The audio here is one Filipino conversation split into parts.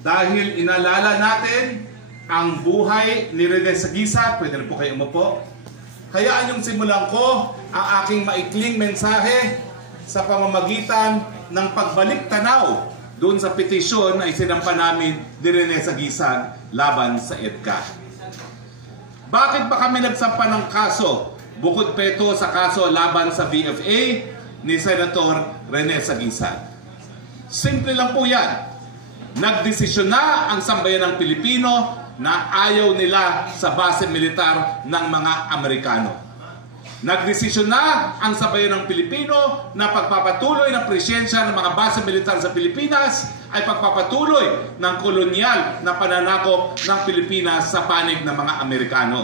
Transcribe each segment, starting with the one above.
dahil inalala natin ang buhay ni Rene Saguisag. Pwede na po kayo umupo. Hayaan yung simulan ko ang aking maikling mensahe sa pamamagitan ng pagbalik tanaw doon sa petisyon na isinampa namin ni Rene Saguisag laban sa EDCA. Bakit ba kami nagsampa ng kaso bukod pa ito sa kaso laban sa VFA ni Senator Rene Saguisag? Simple lang po yan. Nagdesisyon na ang sambayan ng Pilipino na ayaw nila sa base militar ng mga Amerikano. Nagdesisyon na ang sambayan ng Pilipino na pagpapatuloy ng presensya ng mga base militar sa Pilipinas ay pagpapatuloy ng kolonyal na pananakop ng Pilipinas sa panig ng mga Amerikano.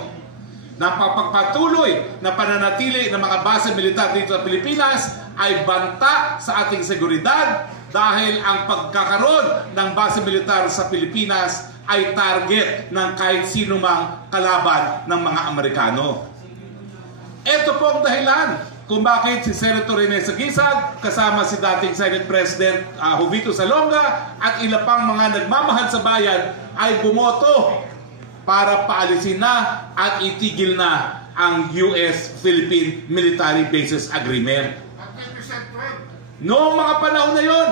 Na pagpapatuloy na pananatili ng mga base militar dito sa Pilipinas ay banta sa ating seguridad dahil ang pagkakaroon ng base militar sa Pilipinas ay target ng kahit sino mang kalaban ng mga Amerikano. Ito po ang dahilan kung bakit si Senator Rene Saguisag kasama si dating Senate President Jovito Salonga at ilang pang mga nagmamahal sa bayan ay bumoto para paalisin na at itigil na ang US-Philippine Military Bases Agreement. Noong mga panahon na yon,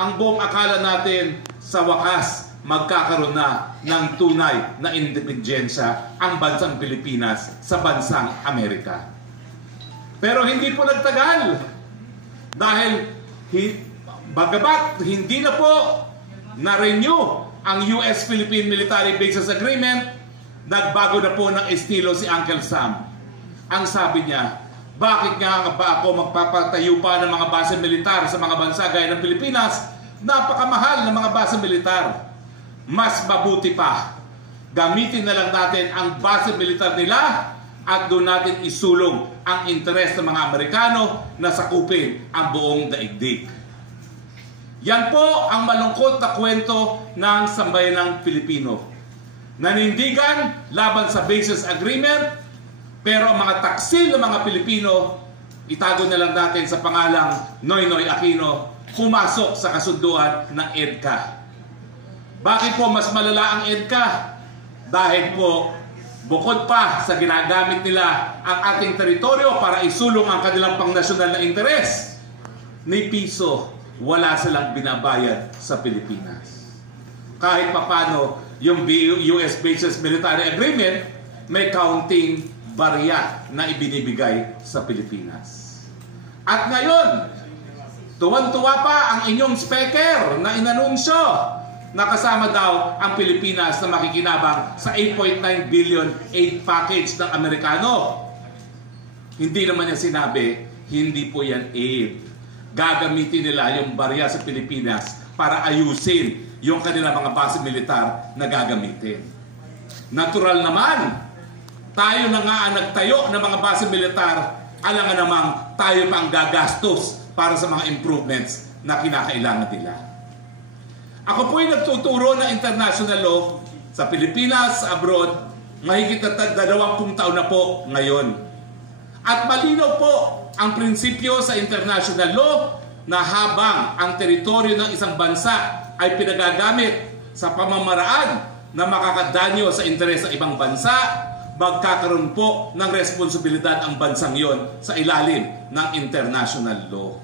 ang buong akala natin sa wakas magkakaroon na ng tunay na independensya ang bansang Pilipinas sa bansang Amerika. Pero hindi po nagtagal dahil bagamat hindi na po na-renew ang US-Philippine Military Bases Agreement, nagbago na po ng estilo si Uncle Sam. Ang sabi niya, bakit nga ba ako magpapatayo pa ng mga base militar sa mga bansa gaya ng Pilipinas? Napakamahal ng mga base militar. Mas mabuti pa, gamitin na lang natin ang base militar nila at doon natin isulong ang interes ng mga Amerikano na sakupin ang buong daigdig. Yan po ang malungkot na kwento ng sambayanang Pilipino. Nanindigan laban sa Bases Agreement, pero ang mga taksil ng mga Pilipino, itago na lang natin sa pangalang Noynoy Aquino, pumasok sa kasunduan ng EDCA. Bakit po mas malala ang EDCA? Dahil po, bukod pa sa ginagamit nila ang ating teritoryo para isulong ang kanilang pangnasyonal na interes, ni piso, wala silang binabayad sa Pilipinas. Kahit papano, yung US Bases Military Agreement, may counting barya na ibinibigay sa Pilipinas. At ngayon, tuwan-tuwa pa ang inyong speaker na inanunsyo na kasama daw ang Pilipinas na makikinabang sa 8.9 billion aid package ng Amerikano. Hindi naman niya sinabi, hindi po yan aid. Gagamitin nila yung barya sa Pilipinas para ayusin yung kanilang mga base militar na gagamitin. Natural naman, tayo na nga ang nagtayo ng mga base militar, alangan namang tayo pa ang gagastos para sa mga improvements na kinakailangan nila. Ako po ay nagtuturo ng international law sa Pilipinas, abroad, mahigit na 20 taon na po ngayon. At malinaw po ang prinsipyo sa international law na habang ang teritoryo ng isang bansa ay pinagagamit sa pamamaraan na makakadanyo sa interes ng ibang bansa, magkakaroon po ng responsibilidad ang bansang yon sa ilalim ng international law.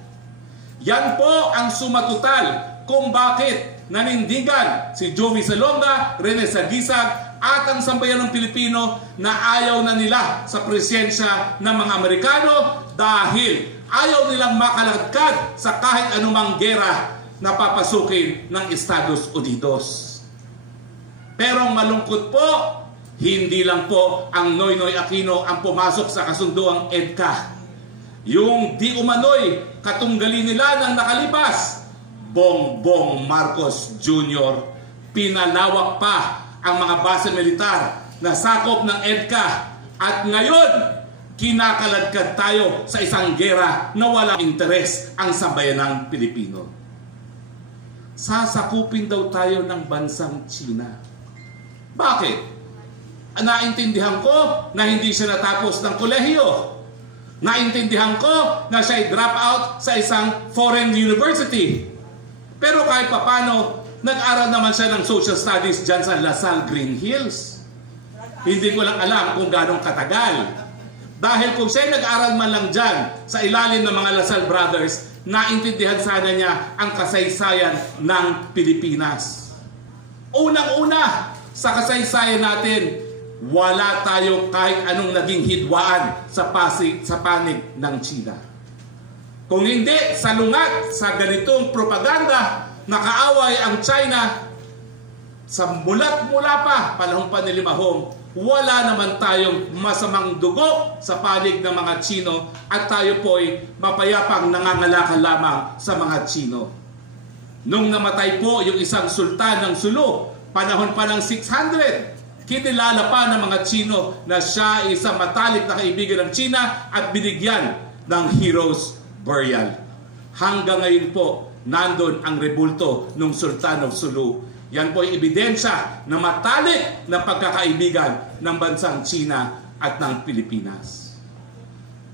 Yan po ang sumatotal kung bakit nanindigan si Joey Salonga, Rene Saguisag at ang sambayan ng Pilipino na ayaw na nila sa presensya ng mga Amerikano dahil ayaw nilang makalagkad sa kahit anumang gera na papasukin ng Estados Unidos. Pero malungkot po, hindi lang po ang Noynoy Aquino ang pumasok sa kasunduang EDCA. Yung di umano'y katunggali nila ng nakalipas, Bongbong Marcos Jr., pinalawak pa ang mga base militar na sakop ng EDCA at ngayon kinakaladkad tayo sa isang gera na walang interes ang sambayanang Pilipino. Sasakupin daw tayo ng bansang China. Bakit? Naintindihan ko na hindi siya natapos ng kolehiyo. Naintindihan ko na siya ay drop out sa isang foreign university. Pero kahit papano, Nag-aral naman siya ng social studies dyan sa Lasal Green Hills. Hindi ko lang alam kung gano'ng katagal. Dahil kung siya nag-aral man lang dyan sa ilalim ng mga Lasal Brothers, naintindihan sana niya ang kasaysayan ng Pilipinas. Unang-una, sa kasaysayan natin, wala tayo kahit anong naging hidwaan sa panig ng China. Kung hindi, salungat sa ganitong propaganda, nakaaway ang China sa mula pa, panahon pa ni Limahong, wala naman tayong masamang dugo sa panig ng mga Chino at tayo po'y mapayapang nangangalakal lamang sa mga Chino. Nung namatay po yung isang sultan ng Sulu, panahon pa ng 600, kinilala pa ng mga Chino na siya ay isang matalik na kaibigan ng China at binigyan ng heroes burial. Hanggang ngayon po, nandun ang rebulto ng Sultan of Sulu. Yan po ay ebidensya na matalik na pagkakaibigan ng bansang China at ng Pilipinas.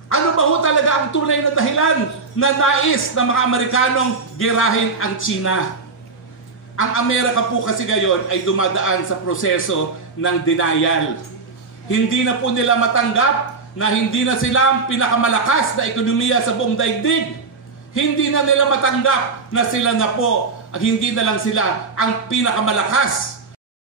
Ano ba ho talaga ang tunay na dahilan na nais ng mga Amerikanong girahin ang China? Ang Amerika po kasi ngayon ay dumadaan sa proseso ng denial. Hindi na po nila matanggap na hindi na sila ang pinakamalakas na ekonomiya sa buong daigdig. Hindi na nila matanggap na sila na po, hindi na lang sila ang pinakamalakas